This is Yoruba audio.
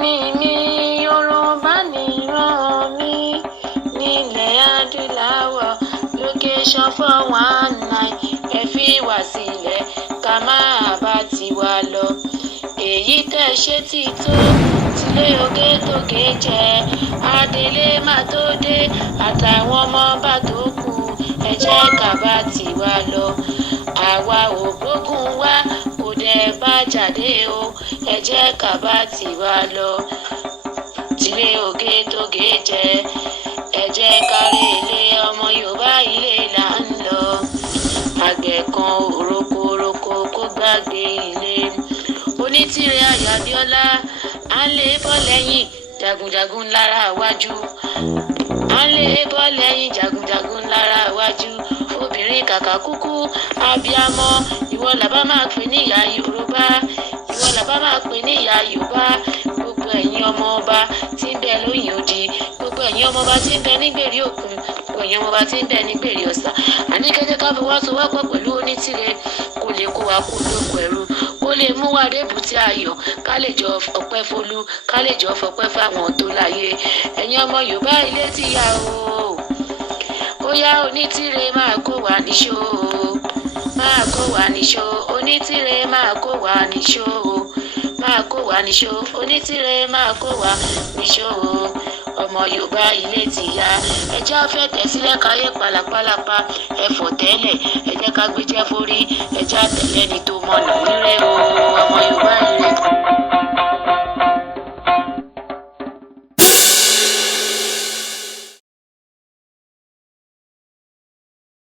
ni mí, Yorùbá nìran mi, nílẹ̀ adúláwọ̀, location 419, ẹ fi wá sílẹ̀ ká máa bá tiwa lọ. Èyí tẹ́ ṣe ti tó, tilé oge tóge jẹ, adélé má tó dé, àtàwọn ọmọ bá tó kù, ẹ jẹ́ ká bá tiwa lọ. Àwa ò gbógun wá, kò dẹ̀ bá jáde o, ẹ jẹ́ ká bá tiwa lọ. Tilé oge tóge jẹ, ẹ jẹ́ ká rí ilé ọmọ Yorùbá, ilé là ń lọ. Àgbẹ̀ kan ò rokoroko kó gbàgbé ilé. Onítìrẹ Ayọ̀ Abíọ́lá, à ń lé bọ́ lẹ́yìn, jagunjagun lára wájú. À ń lé bọ́ lẹ́yìn, jagunjagun lára wájú. Obìnrin kàkà kúkú, abiyamọ, ìwọ làbá máa pè ní ìyá Yorùbá. Ìwọ làbá máa pè ní ìyá Yorùbá. Gbogbo ẹ̀yin ọmọ ọba tí ń bẹ lóyìn odi, gbogbo ẹ̀yin ọmọ ọba tí ń bẹ nígbèrè òkun, gbogbo ẹ̀yin ọmọ ọba tí ń bẹ nígbèrè ọ̀sà. Àní kẹ́jẹ́ ká fọwọ́sowọ́pọ̀ pẹ̀lú Onítìrẹ kó lè kó wa kó lóko ẹrú, kó lè mú wa débùtì ayọ̀, ká lè jọ ọpẹ́ fólú, ká lè jọ fọpẹ́ fáwọn tó láyé. Ẹ̀yin ọmọ Yorùbá ilé ti yá o. Ó yá Onítìrẹ máa kó wa níṣó o. Máa kó wa níṣó, Onítìrẹ máa kó wa níṣó o. Máa kó wa níṣó, Onítìrẹ máa kó wa níṣó o. Ọmọ Yorùbá ilé ti yá, ẹ jẹ́ á fẹ́ tẹ̀sílẹ̀ káyé pàlàpàlàpà, ẹ fọ̀ tẹ́lẹ̀, ẹ jẹ́ ká gbé jẹ́ forí, ẹ jẹ́ á tẹ̀lé ẹni tó mọ̀nà rírẹ́ o. Ọmọ Yorùbá ilé